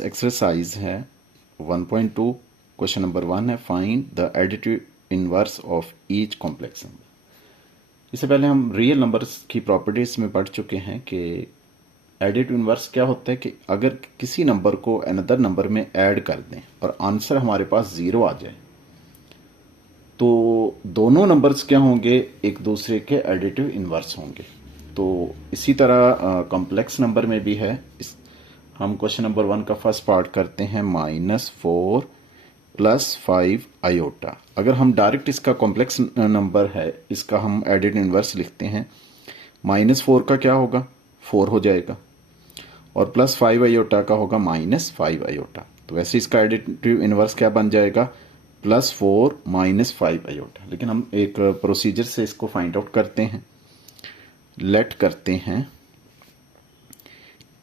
Exercise है 1.2 question number 1 है find the additive inverse of each complex number. इससे पहले हम रियल नंबर्स की प्रॉपर्टीज में पढ़ चुके हैं कि एडिटिव इनवर्स क्या होता है कि अगर किसी नंबर को अनदर नंबर में ऐड कर दें और आंसर हमारे पास ज़ीरो आ जाए तो दोनों नंबर्स क्या होंगे, एक दूसरे के एडिटिव इनवर्स होंगे। तो इसी तरह कॉम्प्लेक्स नंबर में भी है। हम क्वेश्चन नंबर 1 का फर्स्ट पार्ट करते हैं -4 + 5 आयोटा। अगर हम डायरेक्ट इसका कॉम्प्लेक्स नंबर है, इसका हम एडिटिव इनवर्स लिखते हैं, -4 का क्या होगा, 4 हो जाएगा, और +5 आयोटा का होगा -5 आयोटा। तो वैसे इसका एडिटिव इनवर्स क्या बन जाएगा, +4 - 5 आयोटा। लेकिन हम एक प्रोसीजर से इसको फाइंड आउट करते हैं। लेट करते हैं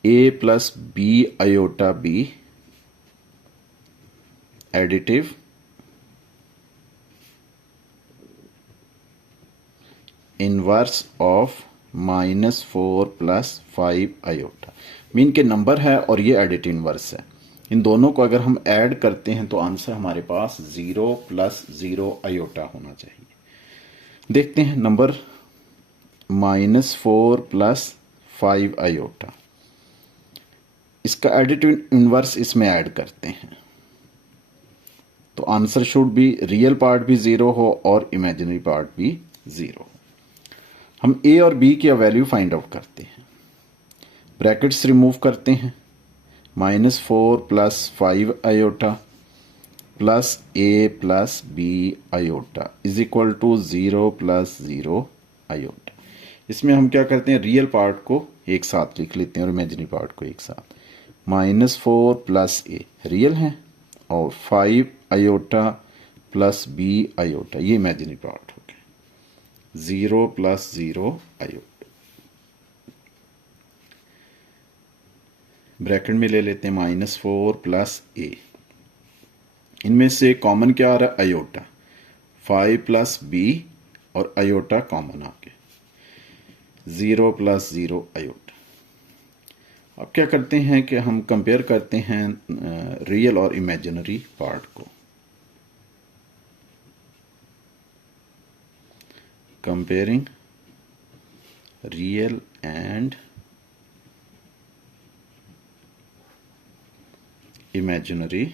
a + b iota b additive inverse of -4 + 5 iota. Mean के नंबर है और ये एडिटिव इनवर्स है। इन दोनों को अगर हम ऐड करते हैं तो आंसर हमारे पास 0 + 0 आयोटा होना चाहिए। देखते हैं नंबर -4 + 5 आयोटा, इसका एडिटिव इनवर्स इसमें ऐड करते हैं तो आंसर शुड भी रियल पार्ट भी 0 हो और इमेजिनरी पार्ट भी 0 हो। हम ए और बी की वैल्यू फाइंड आउट करते हैं। ब्रैकेट्स रिमूव करते हैं। -4 + 5 iota plus a + b iota is equal to 0 + 0 iota. इसमें हम क्या करते हैं, रियल पार्ट को एक साथ लिख लेते हैं और इमेजिनरी पार्ट को एक साथ। -4 + a रियल है और 5 आयोटा + b आयोटा ये इमेजिनरी पार्ट हो गया। 0 + 0 आयोटा। ब्रैकेट में ले लेते हैं -4 + a। इनमें से कॉमन क्या आ रहा है, आयोटा। 5 + b और आयोटा कॉमन आ गया। 0 + 0 आयोटा। अब क्या करते हैं कि हम कंपेयर करते हैं रियल और इमेजिनरी पार्ट को। Comparing real and imaginary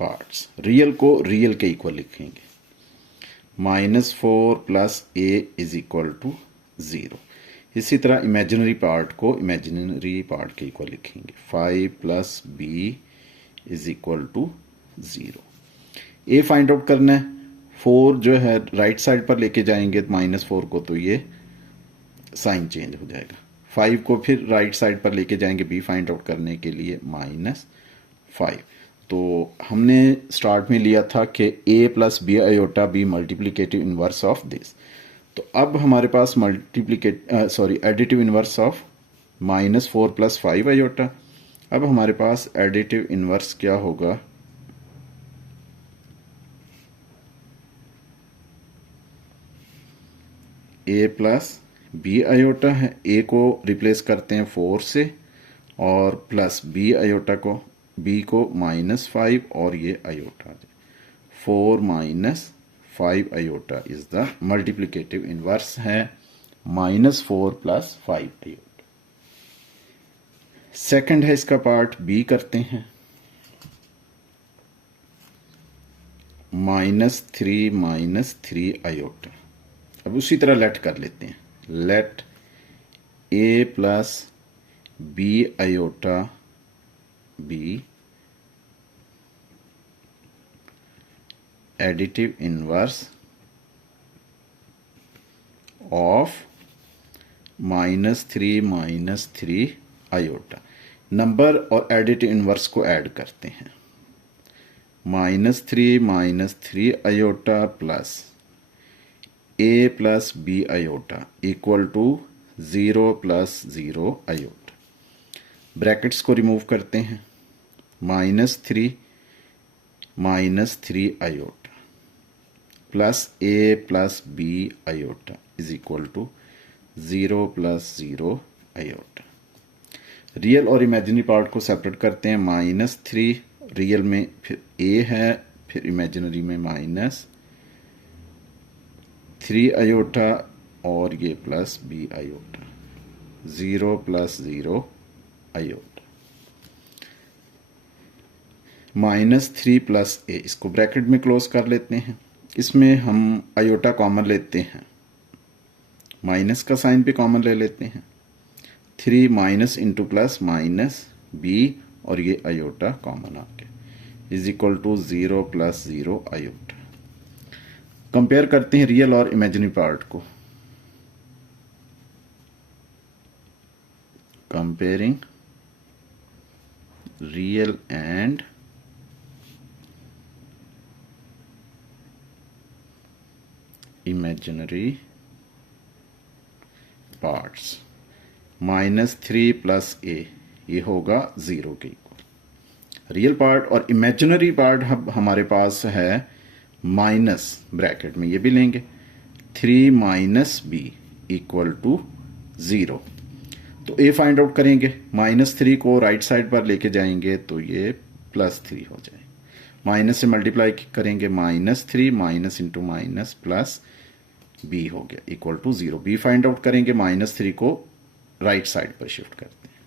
parts. Real को रियल के इक्वल लिखेंगे। -4 + a इज इक्वल टू 0। इसी तरह इमेजिनरी पार्ट को इमेजिनरी पार्ट के इक्वल लिखेंगे। 5 + b is equal to 0। A find out करना है। 4 जो है राइट साइड पर लेके जाएंगे -4 को तो ये साइन चेंज हो जाएगा। 5 को फिर राइट साइड पर लेके जाएंगे b फाइंड आउट करने के लिए -5। तो हमने स्टार्ट में लिया था कि a + b iota b multiplicative inverse of this. तो अब हमारे पास एडिटिव इनवर्स ऑफ -4 + 5 आयोटा। अब हमारे पास एडिटिव इनवर्स क्या होगा, a + b आयोटा है। a को रिप्लेस करते हैं 4 से और प्लस b आयोटा को, b को -5 और ये iota 4 - 5 iota is the multiplicative inverse है -4 + 5 आयोटा। सेकंड है इसका पार्ट b करते हैं। -3 - 3 आयोटा। अब उसी तरह लेट कर लेते हैं। Let a + b iota b additive inverse of -3 - 3 iota. Number और एडिटिव इनवर्स को ऐड करते हैं। -3 - 3 iota plus a + b iota equal to 0 + 0 iota. Brackets को रिमूव करते हैं। -3 - 3 iota plus a + b iota is equal to 0 + 0 iota. Real और imaginary part को separate करते हैं। -3 रियल में फिर a है, फिर इमेजिनरी में -3 आयोटा और ये plus b iota, 0 + 0 iota, -3 + a, इसको ब्रैकेट में क्लोज कर लेते हैं। इसमें हम आयोटा कॉमन लेते हैं, माइनस का साइन भी कॉमन ले लेते हैं, 3 minus into plus minus b और ये आयोटा कॉमन आ गया, = 0 + 0 आयोटा। कंपेयर करते हैं रियल और इमेजिनरी पार्ट को। Comparing real and imaginary parts। -3 + a ये होगा 0 के इक्वल। रियल पार्ट और इमेजिनरी पार्ट हमारे पास है माइनस ब्रैकेट में, ये भी लेंगे, 3 - b = 0। तो a फाइंड आउट करेंगे, -3 को राइट साइड पर लेके जाएंगे तो ये +3 हो जाए, माइनस से मल्टीप्लाई करेंगे, -3 minus into minus plus b हो गया, = 0। b फाइंड आउट करेंगे, -3 को राइट साइड पर शिफ्ट करते हैं,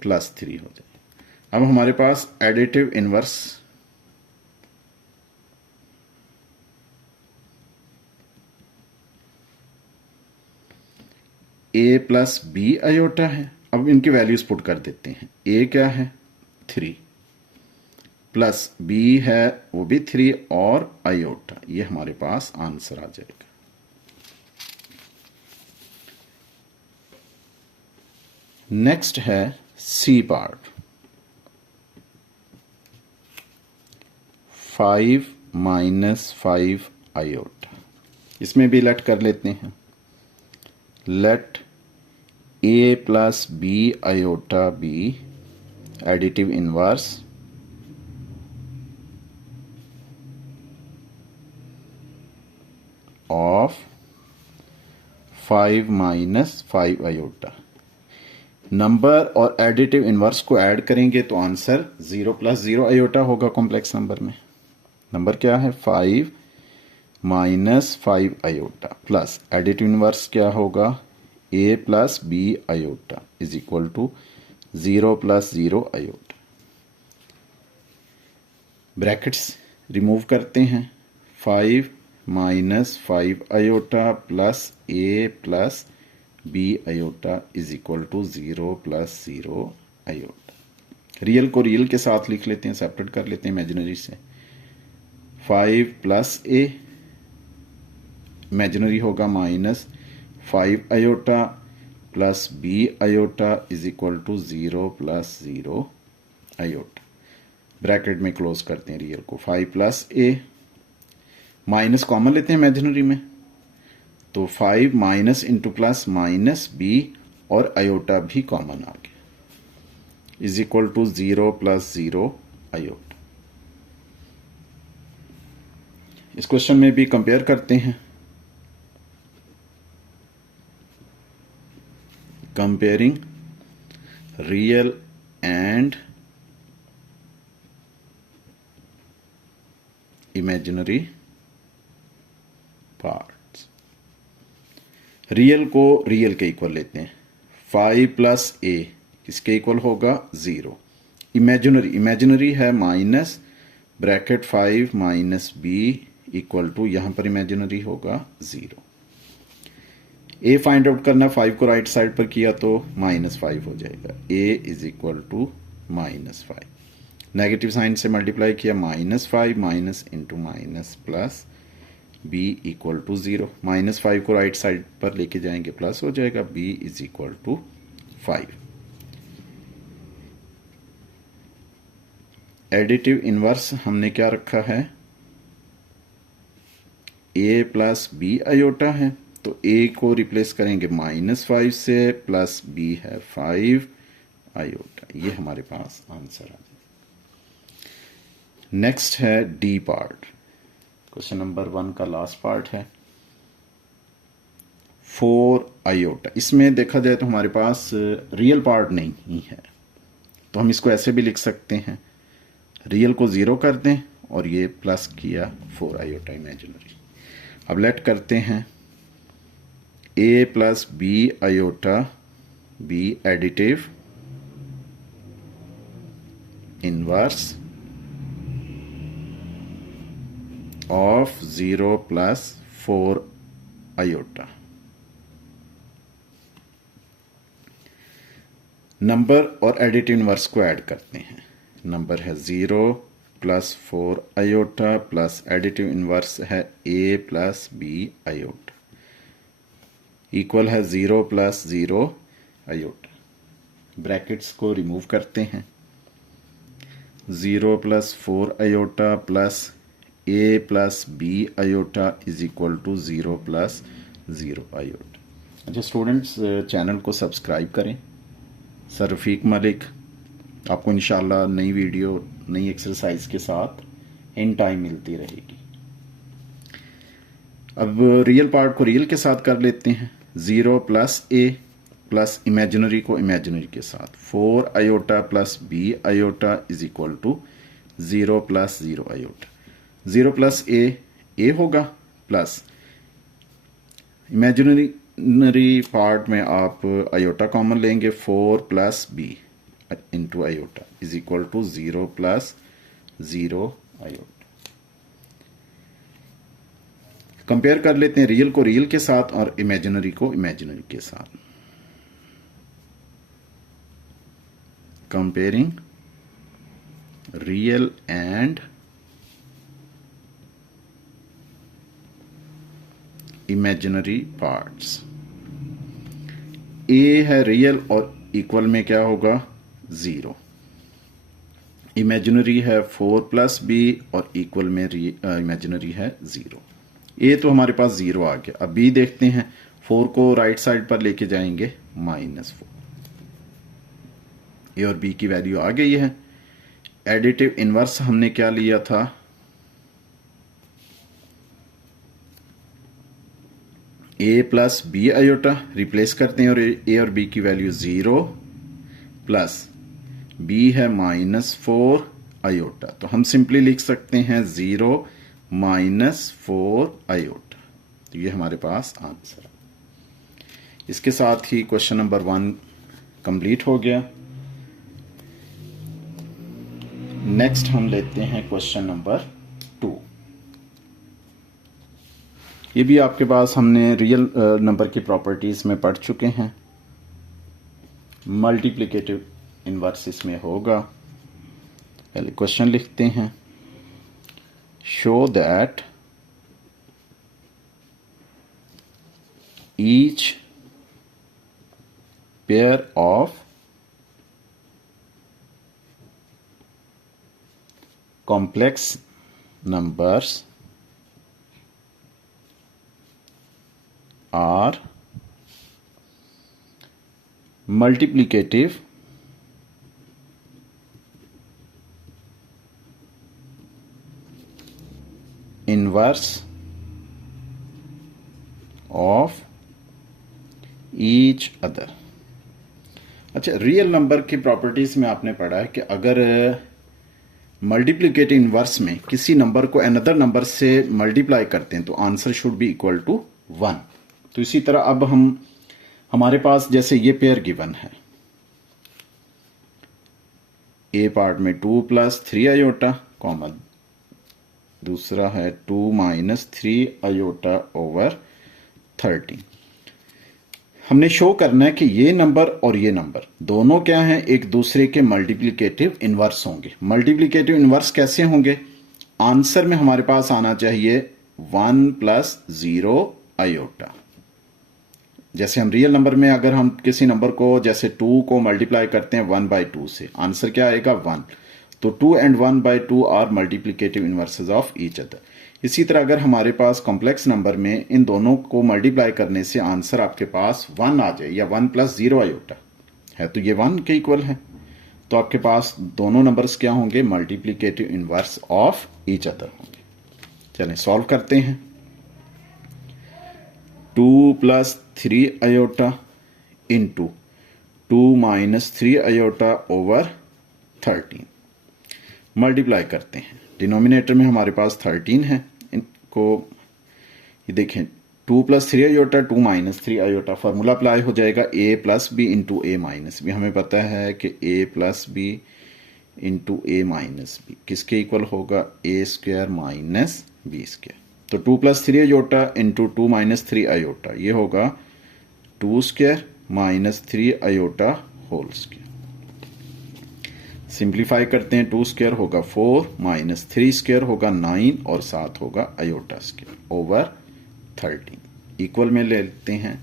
+3 हो जाए। अब हमारे पास additive inverse a + b iota है। अब इनकी वैल्यूज पुट कर देते हैं। a क्या है 3 प्लस b है वो भी 3 और आयोटा, ये हमारे पास आंसर आ जाएगा। नेक्स्ट है सी पार्ट, 5 - 5 आयोटा। इसमें भी लेट कर लेते हैं, let a + b iota b additive inverse of 5 - 5 iota. Number और एडिटिव इनवर्स को ऐड करेंगे तो आंसर 0 + 0 आयोटा होगा कॉम्प्लेक्स नंबर में। नंबर क्या है 5 - 5 आयोटा प्लस एडिटिव इनवर्स क्या होगा a + b iota = 0 + 0 iota. Brackets remove करते हैं, 5 - 5 iota plus a + b iota = 0 + 0 iota. Real को रियल के साथ लिख लेते हैं, सेपरेट कर लेते हैं इमेजिनरी से। 5 + a इमेजिनरी होगा -5 iota plus b iota = 0 + 0 iota. Bracket में क्लोज करते हैं रियल को, 5 + a माइनस कॉमन लेते हैं इमेजिनरी में, तो 5 minus into plus minus b और आयोटा भी कॉमन आ गया, = 0 + 0 आयोटा। इस क्वेश्चन में भी कंपेयर करते हैं, comparing real and imaginary parts. Real को रियल के इक्वल लेते हैं, 5 + a किसके इक्वल होगा 0। इमेजिनरी है माइनस ब्रैकेट 5 - b = यहां पर इमेजिनरी होगा 0। a फाइंड आउट करना, 5 को राइट साइड पर किया तो -5 हो जाएगा, a = -5। नेगेटिव साइन से मल्टीप्लाई किया, -5 minus into minus plus b = 0। -5 को राइट साइड पर लेके जाएंगे प्लस हो जाएगा, b = 5। एडिटिव इनवर्स हमने क्या रखा है, a + b आयोटा है, तो a को रिप्लेस करेंगे -5 से, प्लस b है 5 आयोटा, ये हमारे पास आंसर आ जाए। नेक्स्ट है डी पार्ट, क्वेश्चन नंबर 1 का लास्ट पार्ट है, 4 आयोटा। इसमें देखा जाए तो हमारे पास रियल पार्ट नहीं है, तो हम इसको ऐसे भी लिख सकते हैं, रियल को 0 कर दें और ये प्लस किया 4 आयोटा इमेजिनरी। अब लेट करते हैं a plus b iota b additive inverse of 0 plus 4 iota. Number और एडिटिव इनवर्स को ऐड करते हैं। नंबर है 0 plus 4 iota plus additive inverse है a plus b iota equal है 0 प्लस 0 आयोटा। ब्रैकेट्स को रिमूव करते हैं। 0 plus 4 iota plus a plus b iota is equal to 0 plus 0 iota. अच्छा स्टूडेंट्स, चैनल को सब्सक्राइब करें। सर रफ़ीक मलिक, आपको इंशाल्लाह नई वीडियो नई एक्सरसाइज के साथ इन टाइम मिलती रहेगी। अब रियल पार्ट को रियल के साथ कर लेते हैं। 0 प्लस a प्लस इमेजिनरी को इमेजिनरी के साथ 4 iota plus b iota is equal to 0 plus 0 iota. 0 plus a होगा प्लस इमेजिनरी पार्ट में आप आयोटा कॉमन लेंगे, 4 plus b into iota is equal to 0 plus 0 iota. Compare कर लेते हैं रियल को रियल के साथ और इमेजिनरी को इमेजिनरी के साथ। Comparing real and imaginary parts. A है रियल और इक्वल में क्या होगा 0। इमेजिनरी है 4 प्लस बी और इक्वल में इमेजिनरी है 0। ए तो हमारे पास 0 आ गया। अब बी देखते हैं। 4 को राइट साइड पर लेके जाएंगे -4। ए और बी की वैल्यू आ गई है। एडिटिव इनवर्स हमने क्या लिया था, ए प्लस बी आयोटा रिप्लेस करते हैं और ए और बी की वैल्यू 0 प्लस बी है -4 आयोटा। तो हम सिंपली लिख सकते हैं 0 -4 आयोटा। तो ये हमारे पास आंसर। इसके साथ ही क्वेश्चन नंबर 1 कंप्लीट हो गया। नेक्स्ट हम लेते हैं क्वेश्चन नंबर 2। ये भी आपके पास हमने रियल नंबर की प्रॉपर्टीज में पढ़ चुके हैं। मल्टीप्लिकेटिव इनवर्स इसमें होगा। पहले क्वेश्चन लिखते हैं, show that each pair of complex numbers are multiplicative inverse of each other। अच्छा, रियल नंबर की प्रॉपर्टीज में आपने पढ़ा है कि अगर मल्टीप्लिकेटिव इनवर्स में किसी नंबर को अनदर नंबर से मल्टीप्लाई करते हैं तो answer should be equal to 1। तो इसी तरह अब हमारे पास जैसे ये पेयर गिवन है, ए पार्ट में 2 प्लस 3 आयोटा कॉमन, दूसरा है 2 माइनस 3 आयोटा ओवर 13। हमने शो करना है कि ये नंबर और ये नंबर दोनों क्या हैं, एक दूसरे के मल्टीप्लिकेटिव इनवर्स होंगे। मल्टीप्लिकेटिव इनवर्स कैसे होंगे, आंसर में हमारे पास आना चाहिए 1 प्लस 0 आयोटा। जैसे हम रियल नंबर में अगर हम किसी नंबर को जैसे 2 को मल्टीप्लाई करते हैं 1/2 से, आंसर क्या आएगा 1। तो 2 and 1/2 are multiplicative inverses of each other. इसी तरह अगर हमारे पास कॉम्प्लेक्स नंबर में इन दोनों को मल्टीप्लाई करने से आंसर आपके पास 1 आ जाए या 1 प्लस 0 आयोटा है तो ये 1 के इक्वल है, तो आपके पास दोनों नंबर्स क्या होंगे, multiplicative inverse of each other होंगे। चलें सॉल्व करते हैं। 2 plus 3 iota into 2 minus 3 iota over 13 multiply करते हैं। डिनोमिनेटर में हमारे पास 13 है, इनको ये देखें 2 plus 3 iota 2 minus 3 iota, formula apply हो जाएगा a plus b into a minus b. हमें पता है कि a plus b into a minus b किसके इक्वल होगा, a square minus b square. तो 2 plus 3 iota into 2 minus 3 iota, ये होगा 2 square minus 3 iota whole square. Simplify करते हैं, 2 स्क्वायर होगा 4 माइनस 3 स्क्वायर होगा 9 और 7 होगा आयोटा स्क्वायर ओवर 13। इक्वल में ले लेते हैं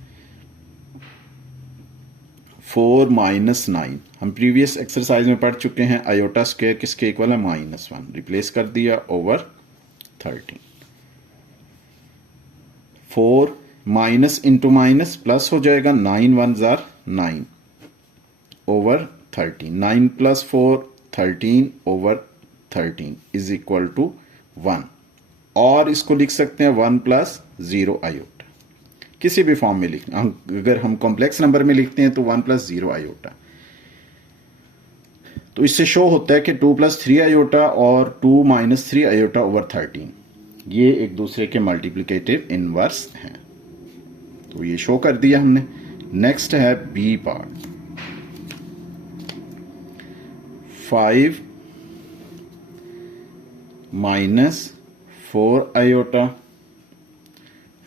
4 माइनस 9, हम प्रीवियस एक्सरसाइज में पढ़ चुके हैं आयोटा स्क्वायर किसके इक्वल है, -1, रिप्लेस कर दिया over 13। 4 minus into minus plus हो जाएगा, 9 1 जार 9 over 13, 9 plus 4 13 over 13 is equal to 1, और इसको लिख सकते हैं 1 प्लस 0 आयोटा, किसी भी फॉर्म में लिखना। अगर हम कॉम्प्लेक्स नंबर में लिखते हैं तो 1 प्लस 0 आयोटा। तो इससे शो होता है कि 2 प्लस 3 आयोटा और 2 माइनस 3 आयोटा ओवर 13 ये एक दूसरे के मल्टीप्लिकेटिव इनवर्स हैं। तो ये शो कर दिया हमने। नेक्स्ट है b part, 5 minus 4 iota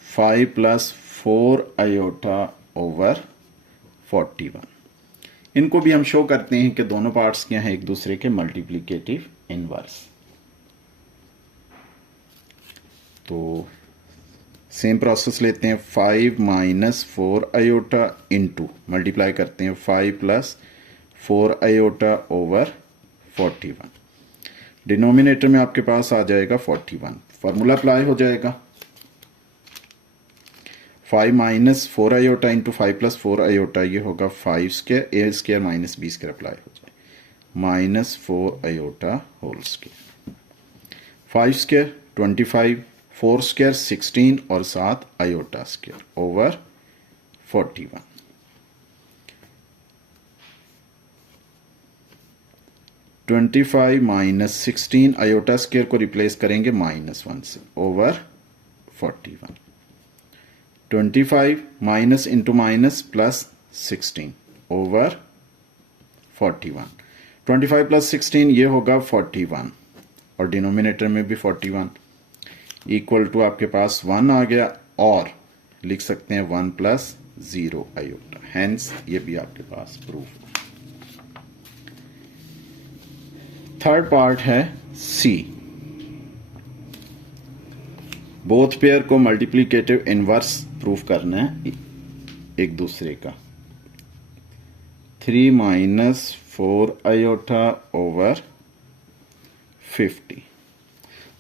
5 plus 4 iota over 41। इनको भी हम शो करते हैं कि दोनों पार्ट्स क्या हैं, एक दूसरे के मल्टीप्लिकेटिव इनवर्स। तो सेम प्रोसेस लेते हैं, 5 माइनस 4 आयोटा इंटू मल्टीप्लाई करते हैं 5 प्लस 4 आयोटा ओवर 41। डिनोमिनेटर में आपके पास आ जाएगा 41, फार्मूला अप्लाई हो जाएगा 5 minus 4 iota into 5 plus 4 iota, ये होगा 5 square, a square minus b square apply हो जाए, minus 4 iota whole square, 5 square 25, 4 square 16 और 7 iota square over 41। 25 minus 16 iota square को रिप्लेस करेंगे -1 से over 41। 25 minus into minus plus 16 over 41। 25 plus 16 ये होगा 41 और डिनोमिनेटर में भी 41 इक्वल टू आपके पास 1 आ गया, और लिख सकते हैं 1 प्लस 0 आयोटा, हैंस ये भी आपके पास प्रूफ। थर्ड पार्ट है सी, बोथ पेयर को मल्टीप्लिकेटिव इनवर्स प्रूफ करना है एक दूसरे का। 3 माइनस 4 आयोटा ओवर 50,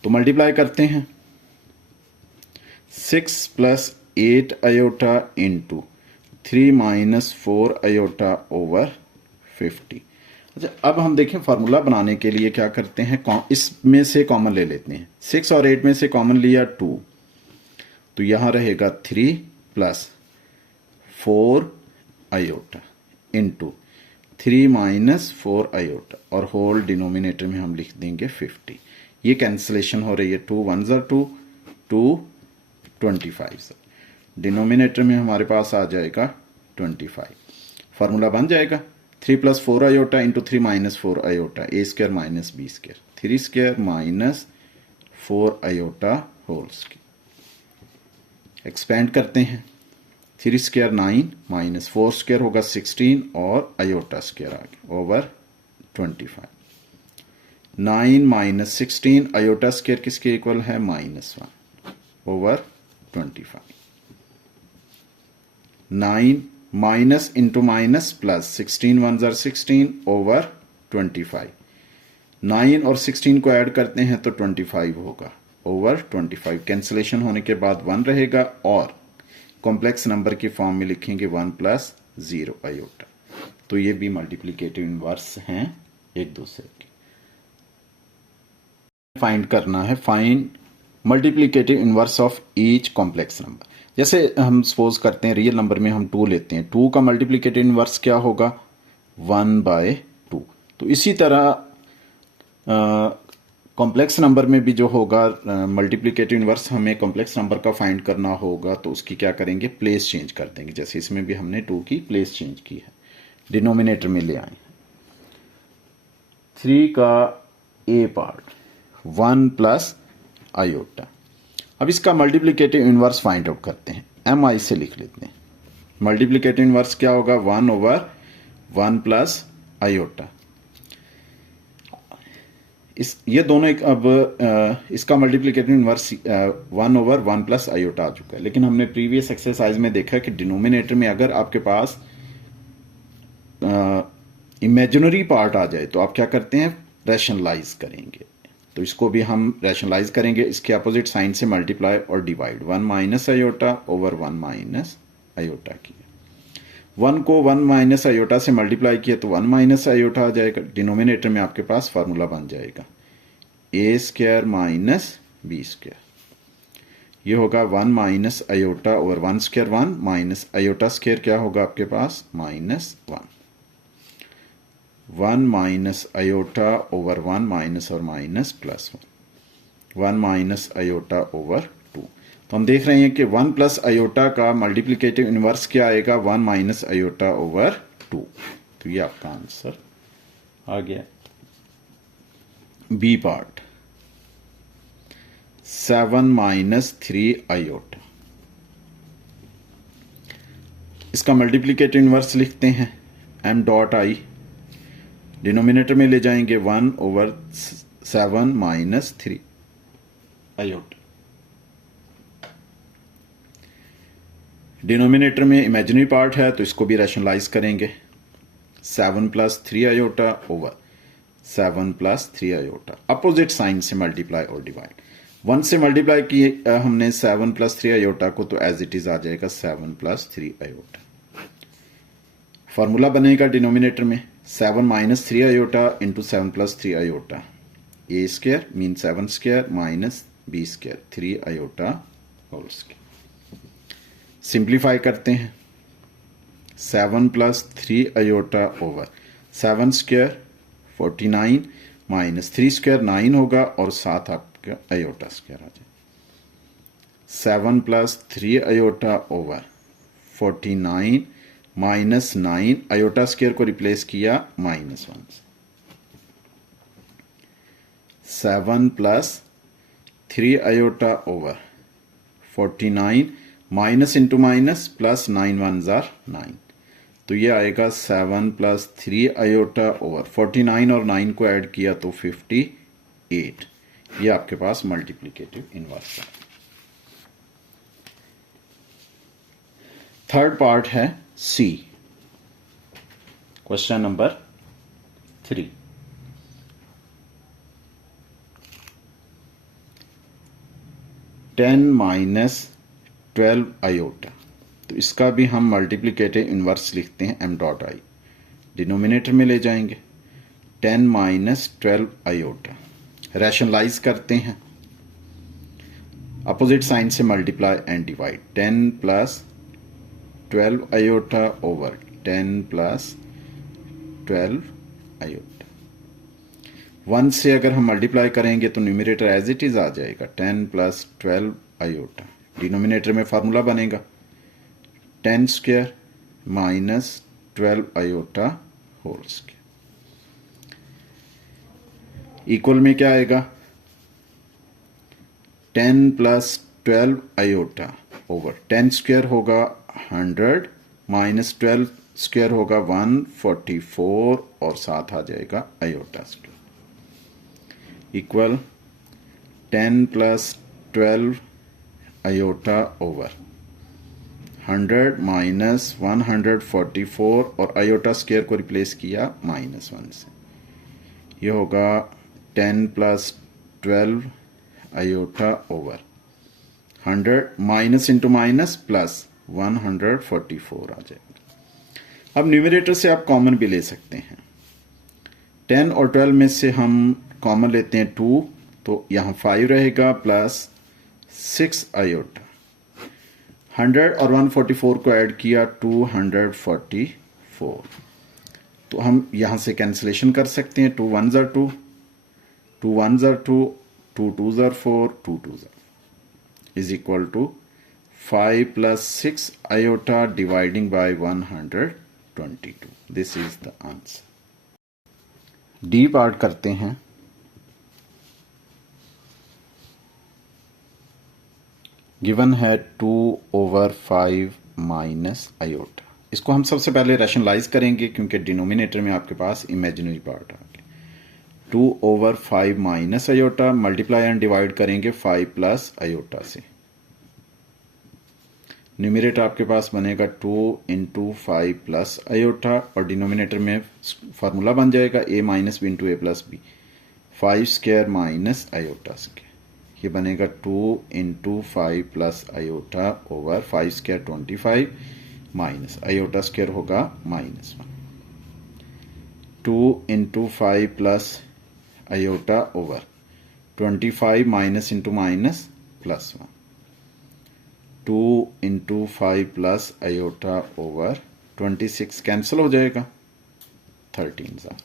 तो मल्टीप्लाई करते हैं 6 plus 8 iota into 3 minus 4 iota over 50। अच्छा, अब हम देखें फार्मूला बनाने के लिए क्या करते हैं, इसमें से कॉमन ले लेते हैं। 6 और 8 में से कॉमन लिया 2, तो यहां रहेगा 3 plus 4 iota into 3 minus 4 iota, और होल डिनोमिनेटर में हम लिख देंगे 50। ये कैंसिलेशन हो रही है, 2 1 ज़ा 2, 2 25। डिनोमिनेटर में हमारे पास आ जाएगा 25, फार्मूला बन जाएगा 3 plus 4 iota into 3 minus 4 iota, a square minus b square, 3 square minus 4 iota whole square. Expand करते हैं, 3 स्क्वायर 9 माइनस 4 स्क्वायर होगा 16 और आयोटा स्क्वायर आ गया ओवर 25। 9 माइनस 16 आयोटा स्क्वायर किसके इक्वल है, -1 over 25। 9 minus into minus plus, 16 1 ज़र 16 over 25। 9 और 16 को ऐड करते हैं तो 25 होगा ओवर 25। कैंसिलेशन होने के बाद 1 रहेगा, और कॉम्प्लेक्स नंबर की फॉर्म में लिखेंगे 1 प्लस 0 आयोटा। तो ये भी मल्टीप्लिकेटिव इनवर्स हैं एक दूसरे के। फाइंड करना है, find multiplicative inverse of each complex number. जैसे हम सपोज करते हैं रियल नंबर में हम 2 लेते हैं, 2 का मल्टीप्लिकेटिव इनवर्स क्या होगा 1/2। तो इसी तरह कॉम्प्लेक्स नंबर में भी जो होगा मल्टीप्लिकेटिव इनवर्स हमें कॉम्प्लेक्स नंबर का फाइंड करना होगा, तो उसकी क्या करेंगे प्लेस चेंज कर देंगे। जैसे इसमें भी हमने 2 की प्लेस चेंज की है, डिनोमिनेटर में ले आए। 3 का ए पार्ट 1 प्लस आयोटा। अब इसका मल्टीप्लिकेटिव इनवर्स फाइंड आउट करते हैं, एम आई से लिख लेते हैं। मल्टीप्लिकेटिव इनवर्स क्या होगा 1/1 प्लस आयोटा। ये दोनों एक अब इसका मल्टीप्लिकेटिव इनवर्स 1/1 प्लस आयोटा आ चुका है। लेकिन हमने प्रीवियस एक्सरसाइज में देखा कि डिनोमिनेटर में अगर आपके पास इमेजिनरी पार्ट आ जाए तो आप क्या करते हैं रैशनलाइज करेंगे। तो इसको भी हम रैशनलाइज करेंगे, इसके अपोजिट साइन से मल्टीप्लाई और divide. 1 minus iota over 1 minus iota किया। 1 को 1 माइनस आयोटा से मल्टीप्लाई किया तो 1 माइनस आयोटा आ जाएगा। डिनोमिनेटर में आपके पास फार्मूला बन जाएगा ए स्क्वायर माइनस बी स्क्वायर। ये होगा 1 minus iota over 1 square 1 minus iota square क्या होगा आपके पास -1। 1 माइनस आयोटा ओवर 1 माइनस और minus plus 1 minus iota over 2। तो हम देख रहे हैं कि 1 प्लस आयोटा का मल्टीप्लिकेटिव इनवर्स क्या आएगा 1 माइनस आयोटा ओवर 2। तो ये आपका आंसर आ गया। B part 7 minus 3 iota. इसका मल्टीप्लिकेटिव इनवर्स लिखते हैं एम डॉट आई, डिनोमिनेटर में ले जाएंगे 1/7 माइनस 3 आयोटा। डिनोमिनेटर में इमेजिनरी पार्ट है तो इसको भी रैशनलाइज करेंगे। 7 plus 3 iota over 7 plus 3 iota, opposite sign से मल्टीप्लाई और डिवाइड। 1 से मल्टीप्लाई किए हमने 7 प्लस 3 आयोटा को, तो एज इट इज आ जाएगा 7 प्लस 3 आयोटा। फॉर्मूला बनेगा डिनोमिनेटर में 7 minus 3 iota into 7 plus 3 iota. A square mean 7 square minus b square 3 iota whole square. Simplify करते हैं 7 plus 3 iota over 7 square 49 minus 3 square 9 होगा और साथ आपका आयोटा स्क्वायर आ जाए। 7 plus 3 iota over 49 minus 9 iota square को replace किया -1 से। 7 plus 3 iota over 49 minus into minus plus 9 1 जार 9। तो ये आएगा 7 प्लस 3 आयोटा ओवर 49 और 9 को ऐड किया तो 58। ये आपके पास मल्टीप्लिकेटिव इनवर्स है। थर्ड पार्ट है c, question number 3। Ten minus 12 iota. तो इसका भी हम मल्टीप्लिकेटिव इनवर्स लिखते हैं एम डॉट आई, डिनोमिनेटर में ले जाएंगे 10 माइनस 12 आयोटा। रैशनलाइज करते हैं, अपोजिट साइन से multiply and divide. 10 plus 12 iota over 10 plus 12 iota. 1 से अगर हम मल्टीप्लाई करेंगे तो न्यूमरेटर एज इट इज आ जाएगा 10 प्लस 12 आयोटा। डिनोमिनेटर में फार्मूला बनेगा 10 square minus 12 iota whole square. Equal में क्या आएगा 10 प्लस 12 आयोटा ओवर 10 स्क्वायर होगा 100 माइनस 12 स्क्वायर होगा 144 और साथ आ जाएगा iota square equal 10 plus 12 iota over 100 minus 144 और आयोटा स्क्वायर को रिप्लेस किया -1 से। ये होगा 10 plus 12 iota over 100 minus into minus plus 144 आ जाएगा। अब न्यूमरेटर से आप कॉमन भी ले सकते हैं। 10 और 12 में से हम कॉमन लेते हैं 2, तो यहाँ 5 रहेगा प्लस 6 आयोटा। 100 और 144 को ऐड किया 244। तो हम यहां से कैंसिलेशन कर सकते हैं। 2 1 ज़र 2, 2 1 ज़र 2, 2 2 ज़र 4, 2 2 ज़र is equal to 5 plus 6 iota dividing by 122. This is the answer. D part करते हैं। गिवन है 2/5 माइनस आयोटा। इसको हम सबसे पहले रैशनलाइज करेंगे क्योंकि डिनोमिनेटर में आपके पास इमेजिनरी पार्ट आ गया। 2/5 minus iota multiply and divide करेंगे 5 प्लस आयोटा से। न्यूमरेटर आपके पास बनेगा 2 इंटू 5 प्लस आयोटा और डिनोमिनेटर में फार्मूला बन जाएगा a minus b into a plus b. 5 square minus iota square, ये बनेगा 2 into 5 plus iota over 5 square 25 minus iota square होगा -1। 2 into 5 plus iota over 25 minus into minus +1। 2 into 5 plus iota over 26 cancel हो जाएगा 13 सा।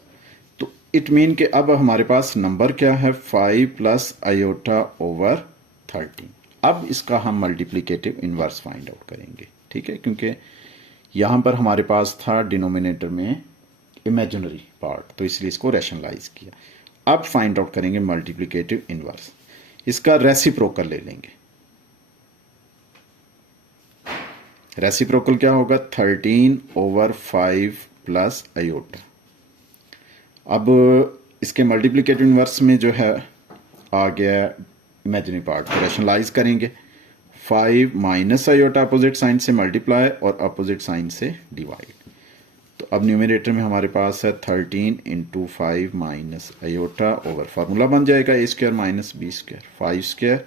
तो it mean कि अब हमारे पास नंबर क्या है 5 प्लस आयोटा ओवर 13। अब इसका हम मल्टीप्लिकेटिव इनवर्स फाइंड आउट करेंगे, ठीक है, क्योंकि यहां पर हमारे पास था डिनोमिनेटर में इमेजिनरी पार्ट, तो इसलिए इसको रैशनलाइज किया। अब फाइंड आउट करेंगे मल्टीप्लिकेटिव इनवर्स। इसका रेसिप्रोकल ले लेंगे। रेसिप्रोकल क्या होगा 13/5 प्लस आयोटा। अब इसके मल्टीप्लिकेटिव इनवर्स में जो है आ गया इमेजिनरी पार्ट, तो रैशनलाइज करेंगे। 5 माइनस आयोटा अपोजिट साइन से मल्टीप्लाई और अपोजिट साइन से डिवाइड। तो अब न्यूमरेटर में हमारे पास है 13 into 5 minus iota over formula बन जाएगा a square minus b square. 5 square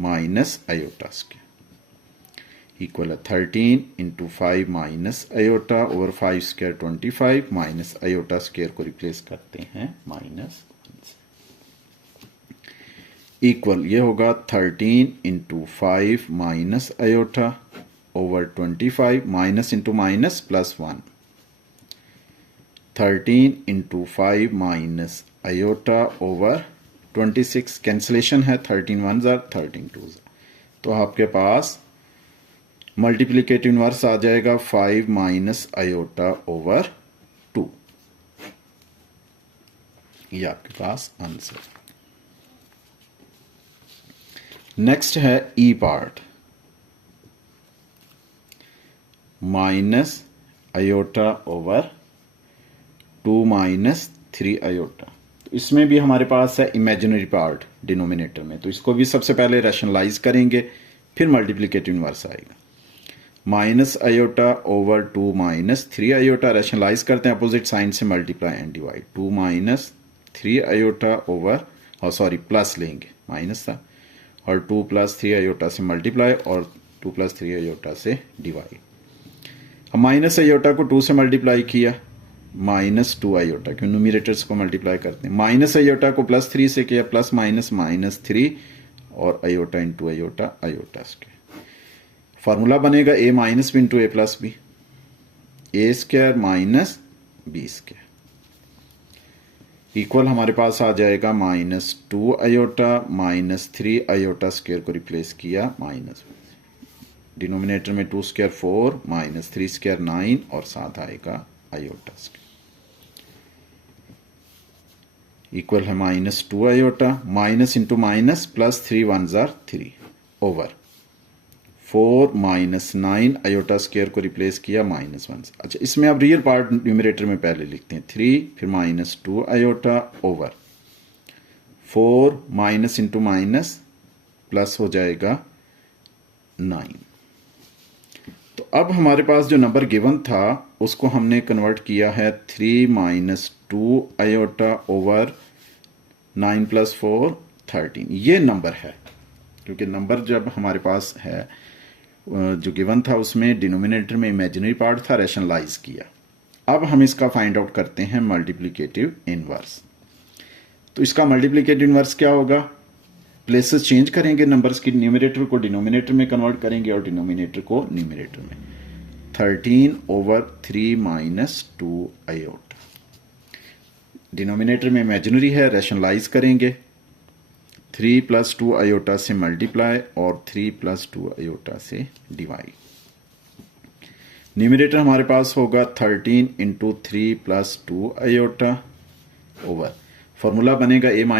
minus iota square equal है 13 into 5 minus iota over 5 square 25 minus iota square को रिप्लेस करते हैं -1 इक्वल ये होगा 13 into 5 minus iota over 25 minus into minus +1। 13 into 5 minus iota over 26 cancellation है 13 1 ज़र 13 2 ज़र। तो आपके पास मल्टीप्लिकेटिव इनवर्स आ जाएगा 5 माइनस आयोटा ओवर 2। ये आपके पास आंसर। नेक्स्ट है e part. Minus iota over 2 minus 3 iota. तो इसमें भी हमारे पास है इमेजिनरी पार्ट डिनोमिनेटर में, तो इसको भी सबसे पहले रैशनलाइज करेंगे, फिर मल्टीप्लिकेटिव इनवर्स आएगा। Minus iota over 2 minus 3 iota rationalize करते हैं अपोजिट साइन से multiply and divide. 2 minus 3 iota over plus लेंगे, माइनस था, और 2 प्लस 3 आयोटा से मल्टीप्लाई और 2 प्लस 3 आयोटा से डिवाइड। अब माइनस आयोटा को 2 से मल्टीप्लाई किया -2 आयोटा, क्यों न्यूमरेटर्स को मल्टीप्लाई करते हैं। माइनस आयोटा को +3 से किया प्लस -3 और iota into iota iota square. Formula बनेगा a minus b into a plus b, a square minus b square equal हमारे पास आ जाएगा -2 आयोटा -3 आयोटा स्क्वायर को रिप्लेस किया -1। डिनोमिनेटर में 2 स्क्वायर 4 -3 स्क्वायर 9 और साथ आएगा आयोटा स्क्वायर इक्वल है -2 iota minus into minus plus 3 1 ज़र 3 ओवर 4 -9 आयोटा स्क्वायर को रिप्लेस किया -1। अच्छा, इसमें अब रियल पार्ट न्यूमरेटर में पहले लिखते हैं 3 फिर -2 iota over 4 minus into minus plus हो जाएगा 9। तो अब हमारे पास जो नंबर गिवन था उसको हमने कन्वर्ट किया है 3 - 2 आयोटा ओवर 9 + 4 13। ये नंबर है, क्योंकि नंबर जब हमारे पास है जो गिवन था उसमें डिनोमिनेटर में इमेजिनरी पार्ट था, रैशनलाइज किया। अब हम इसका फाइंड आउट करते हैं मल्टीप्लिकेटिव इनवर्स। तो इसका मल्टीप्लिकेटिव इनवर्स क्या होगा प्लेसेस चेंज करेंगे नंबर्स की, न्यूमरेटर को डिनोमिनेटर में कन्वर्ट करेंगे और डिनोमिनेटर को न्यूमरेटर में। 13/3 माइनस 2 आयोटा, डिनोमिनेटर में इमेजिनरी है, रैशनलाइज करेंगे। 3 + 2 आयोटा से मल्टीप्लाई और 3 + 2 आयोटा से डिवाइड। न्यूमरेटर हमारे पास होगा 13 × 3 + 2 आयोटा ओवर, फॉर्मूला बनेगा a - b ×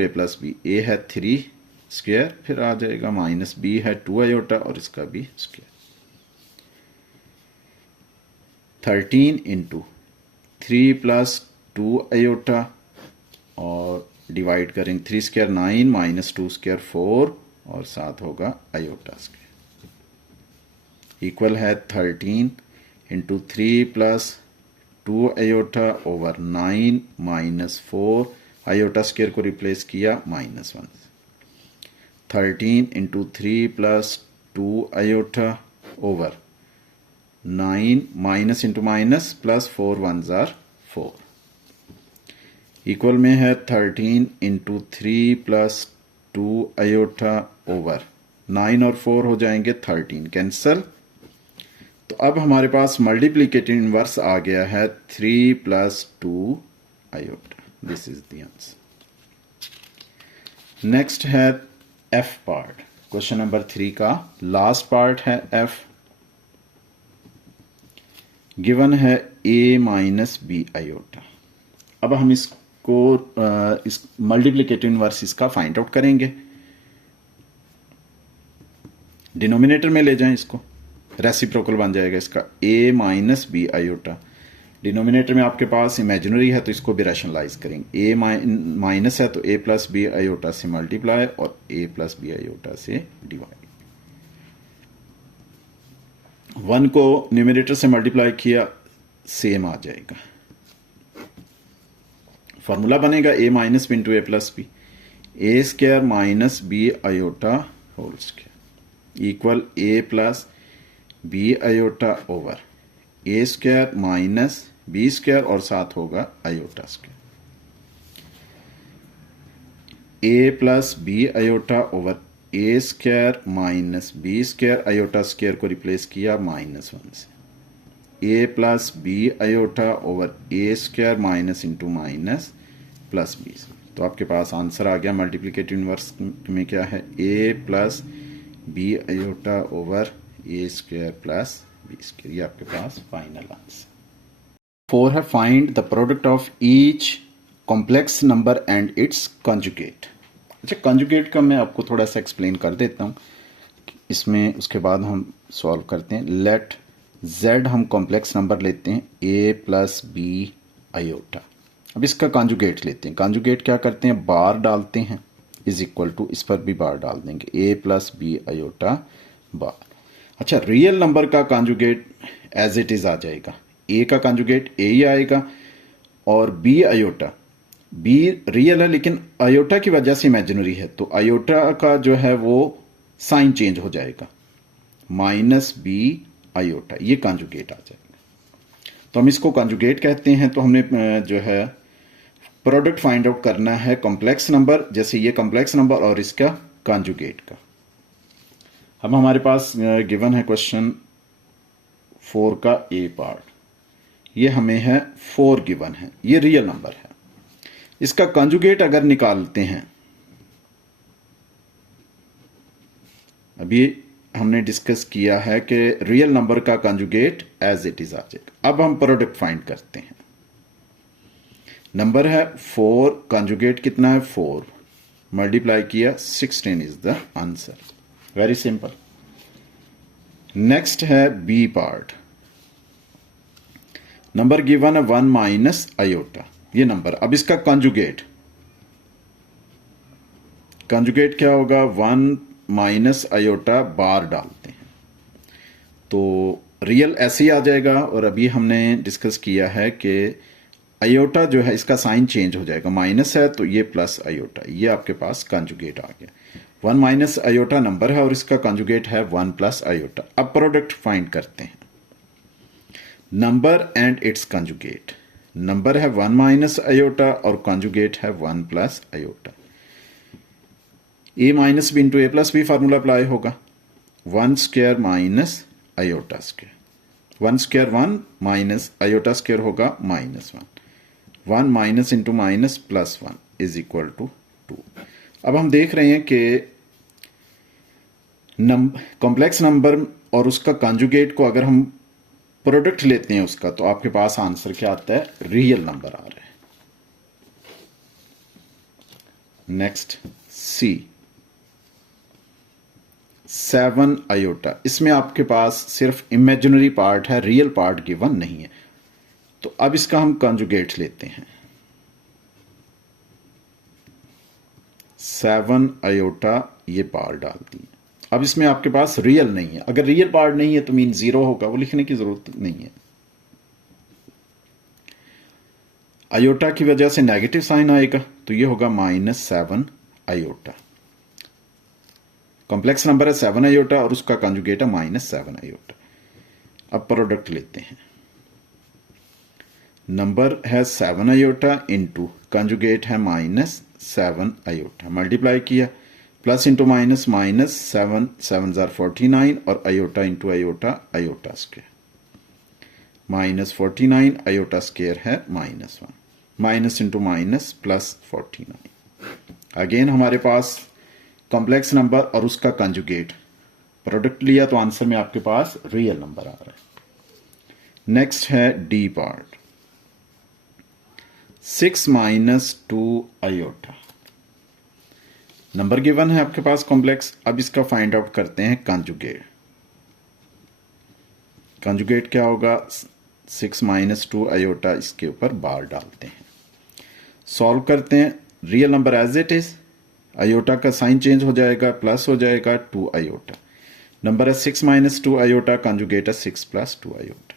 a + b। a है 3 स्क्वायर, फिर आ जाएगा माइनस b है 2 आयोटा और इसका भी स्क्वायर। 13 × 3 + 2 आयोटा और डिवाइड करेंगे। 3 स्क्वायर 9 माइनस 2 स्क्वायर 4 और साथ होगा आयोटा स्क्वायर, इक्वल है 13 × 3 + 2 iota over 9 minus 4 iota square को रिप्लेस किया -1। 13 × 3 + 2 iota over 9 minus into minus plus 4 1s are 4, equal में है 13 × 3 + 2 आयोटा ओवर 9 और 4 हो जाएंगे 13, कैंसल। तो अब हमारे पास मल्टीप्लिकेटिव इनवर्स आ गया है 3 + 2 iota. This is the answer. Next है एफ पार्ट, क्वेश्चन नंबर 3 का लास्ट पार्ट है एफ। गिवन है a - b आयोटा। अब हम इसको इस मल्टीप्लिकेटिव इनवर्स इसका फाइंड आउट करेंगे। डिनोमिनेटर में ले जाएं इसको, रेसिप्रोकल बन जाएगा इसका a - b आयोटा। डिनोमिनेटर में आपके पास इमेजिनरी है तो इसको भी रैशनलाइज करेंगे। a माइनस है तो a + b आयोटा से मल्टीप्लाई और a + b आयोटा से डिवाइड। 1 को न्यूमरेटर से मल्टीप्लाई किया, सेम आ जाएगा। फॉर्मूला बनेगा a - b × a + b, a² minus b iota whole square equal a + b iota over a² minus b² और साथ होगा iota square. a + b iota over a² minus b² iota square को replace किया -1 से। a + b iota over a² minus into minus plus b। तो आपके पास answer आ गया मल्टीप्लिकेटिव इनवर्स में क्या है, a + b iota over a² plus b²। ये आपके पास फाइनल आंसर। 4 है find the product of each complex number and its conjugate. अच्छा, कॉन्जुगेट का मैं आपको थोड़ा सा एक्सप्लेन कर देता हूँ इसमें, उसके बाद हम सॉल्व करते हैं। लेट z हम कॉम्प्लेक्स नंबर लेते हैं a + b आयोटा। अब इसका कॉन्जुगेट लेते हैं। कॉन्जुगेट क्या करते हैं, बार डालते हैं इज इक्वल टू, इस पर भी बार डाल देंगे a + b आयोटा बार। अच्छा, रियल नंबर का कॉन्जुगेट एज इट इज आ जाएगा, a का कॉन्जुगेट a ही आएगा और b आयोटा, b रियल है लेकिन आयोटा की वजह से इमेजिनरी है तो आयोटा का जो है वो साइन चेंज हो जाएगा, -b आयोटा, ये कॉन्जुगेट आ जाएगा। तो हम इसको कॉन्जुगेट कहते हैं। तो हमने जो है प्रोडक्ट फाइंड आउट करना है कॉम्प्लेक्स नंबर, जैसे ये कॉम्प्लेक्स नंबर और इसका कॉन्जुगेट का। अब हमारे पास गिवन है क्वेश्चन 4 का ए पार्ट, ये हमें है 4 गिवन है, ये रियल नंबर है। इसका कॉन्जुगेट अगर निकालते हैं, अभी हमने डिस्कस किया है कि रियल नंबर का कॉन्जुगेट एज इट इज आ जाएगा। अब हम प्रोडक्ट फाइंड करते हैं। नंबर है 4, कॉन्जुगेट कितना है 4, मल्टीप्लाई किया 16 is the answer. Very simple. Next है बी पार्ट। नंबर गिवन है 1 - आयोटा, ये नंबर। अब इसका कॉन्जुगेट क्या होगा, 1 - आयोटा बार डालते हैं तो रियल ऐसे ही आ जाएगा। और अभी हमने डिस्कस किया है कि आयोटा जो है इसका साइन चेंज हो जाएगा, माइनस है तो ये प्लस आयोटा, ये आपके पास कॉन्जुगेट आ गया। 1 - आयोटा नंबर है और इसका कॉन्जुगेट है 1 + आयोटा। अब प्रोडक्ट फाइंड करते हैं, number and its conjugate. Number है 1 - आयोटा और कॉन्जुगेट है 1 + iota. A minus b into a plus b formula apply होगा, 1 square minus iota square, 1 square 1 minus iota square होगा -1, 1 minus into minus plus 1 is equal to 2। अब हम देख रहे हैं कि कॉम्प्लेक्स नंबर और उसका कॉन्जुगेट को अगर हम प्रोडक्ट लेते हैं उसका, तो आपके पास आंसर क्या आता है, रियल नंबर आ रहा है। नेक्स्ट सी 7 आयोटा, इसमें आपके पास सिर्फ इमेजिनरी पार्ट है, रियल पार्ट गिवन नहीं है। तो अब इसका हम कॉन्जुगेट लेते हैं, 7 आयोटा ये पार्ट डाल दिए। अब इसमें आपके पास रियल नहीं है, अगर रियल पार्ट नहीं है तो मीन 0 होगा, वो लिखने की जरूरत नहीं है। आयोटा की वजह से नेगेटिव साइन आएगा, तो ये होगा -7 आयोटा। कॉम्प्लेक्स नंबर है 7 आयोटा और उसका कॉन्जुगेट है -7 आयोटा। अब प्रोडक्ट लेते हैं, नंबर है 7 आयोटा इंटू कॉन्जुगेट है -7 आयोटा, मल्टीप्लाई किया, plus into minus minus, 7 7 jar 49 और iota into iota, iota square, -49 iota square है -1, minus into minus plus 49। Again हमारे पास कॉम्प्लेक्स नंबर और उसका कंजुगेट, प्रोडक्ट लिया तो आंसर में आपके पास रियल नंबर आ रहा है। नेक्स्ट है D part, 6 - 2 iota, number given है आपके पास कॉम्प्लेक्स। अब इसका फाइंड आउट करते हैं कंजुगेट। कंजुगेट क्या होगा, 6 - 2 आयोटा, इसके ऊपर बार डालते हैं, सॉल्व करते हैं। Real number as it is, iota का साइन चेंज हो जाएगा, प्लस हो जाएगा 2 आयोटा। नंबर है 6 - 2 आयोटा, कंजुगेट है 6 + 2 आयोटा।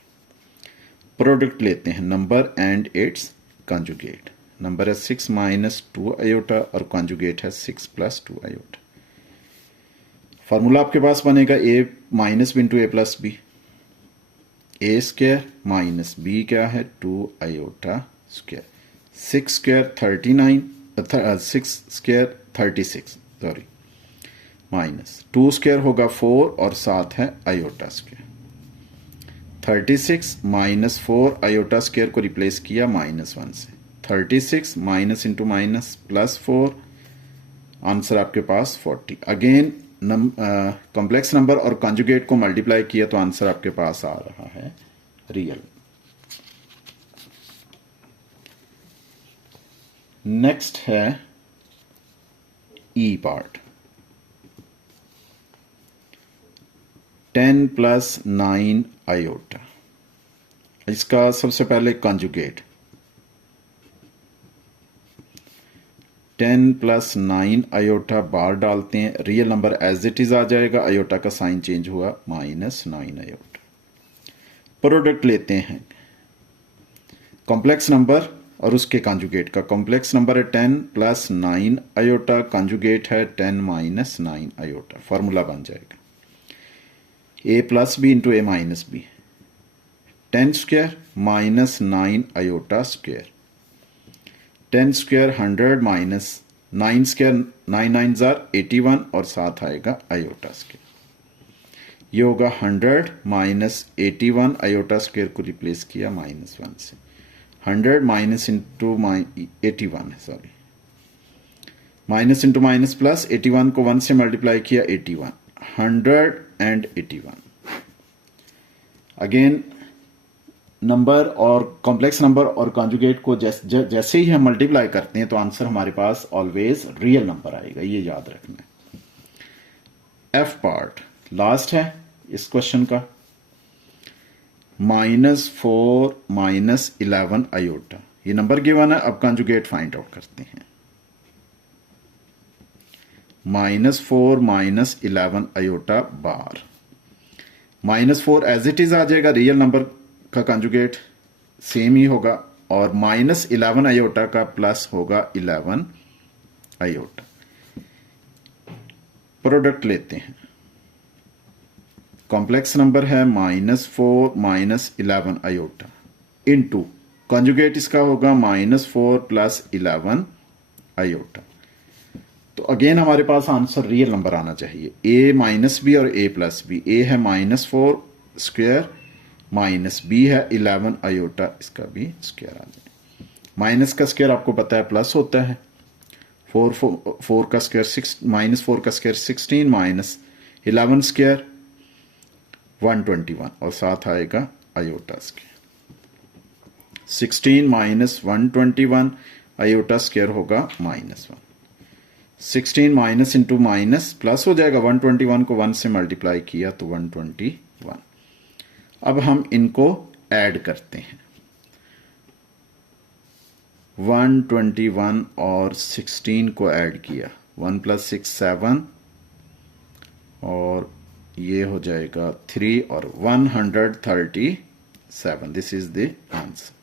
प्रोडक्ट लेते हैं, number and it's conjugate, number है 6 - 2 आयोटा और कंजुगेट है 6 + 2 आयोटा। फार्मूला आपके पास बनेगा a - b into a plus b, a square minus b क्या है 2 iota square, 6 square 39, 6 square 36 sorry, minus 2 square होगा 4 और साथ है आयोटा स्क्वायर, 36 - 4 आयोटा स्क्वायर को रिप्लेस किया -1 से, 36 minus into minus plus 4, answer आपके पास 40। अगेन कॉम्प्लेक्स नंबर और कॉन्जुगेट को मल्टीप्लाई किया तो आंसर आपके पास आ रहा है रियल। नेक्स्ट है ई पार्ट, 10 + 9 आयोटा, इसका सबसे पहले कॉन्जुगेट, 10 + 9 आयोटा बार डालते हैं, real number as it is आ जाएगा, आयोटा का साइन चेंज हुआ -9 आयोटा। प्रोडक्ट लेते हैं कॉम्प्लेक्स नंबर और उसके कॉन्जुगेट का, कॉम्प्लेक्स नंबर है 10 + 9 आयोटा, कॉन्जुगेट है 10 - 9 आयोटा। फार्मूला बन जाएगा a + b into a - b, 10 square -9 iota square, 10 square 100 minus 9 square 9 9 jar 81 और साथ आएगा आयोटा स्क्वायर, ये होगा 100 - 81 आयोटा स्क्वायर को रिप्लेस किया -1 से, 100 माइनस इंटू 81 है sorry, minus into minus plus, 81 को 1 से मल्टीप्लाई किया 81, 181। अगेन नंबर और कॉम्प्लेक्स नंबर और कॉन्जुगेट को जैसे ही हम मल्टीप्लाई करते हैं तो आंसर हमारे पास ऑलवेज रियल नंबर आएगा, ये याद रखना है। एफ पार्ट लास्ट है इस क्वेश्चन का, -4 - 11 आयोटा, ये नंबर गिवन है। अब कॉन्जुगेट फाइंड आउट करते हैं, -4 - 11 आयोटा बार, -4 एज इट इज आ जाएगा, रियल नंबर का कंजुगेट सेम ही होगा, और -11 आयोटा का प्लस होगा 11 आयोटा। प्रोडक्ट लेते हैं, कॉम्प्लेक्स नंबर है -4 - 11 आयोटा इनटू कंजुगेट इसका होगा -4 + 11 आयोटा। तो अगेन हमारे पास आंसर रियल नंबर आना चाहिए, a माइनस बी और a प्लस बी। a है -4 स्क्वायर माइनस b है 11 आयोटा, इसका भी स्क्वायर आ जाए। माइनस का स्क्वायर आपको पता है प्लस होता है, 4 का स्क्वायर 6, -4 का स्क्वायर 16 माइनस 11 स्क्वायर 121 और साथ आएगा iota square. 16 minus 121 iota square होगा -1। 16 माइनस इंटू माइनस प्लस हो जाएगा, 121 को 1 से मल्टीप्लाई किया तो 121। अब हम इनको ऐड करते हैं, 121 और 16 को ऐड किया, 1 + 6 7 और ये हो जाएगा 3 और 137। This is the answer.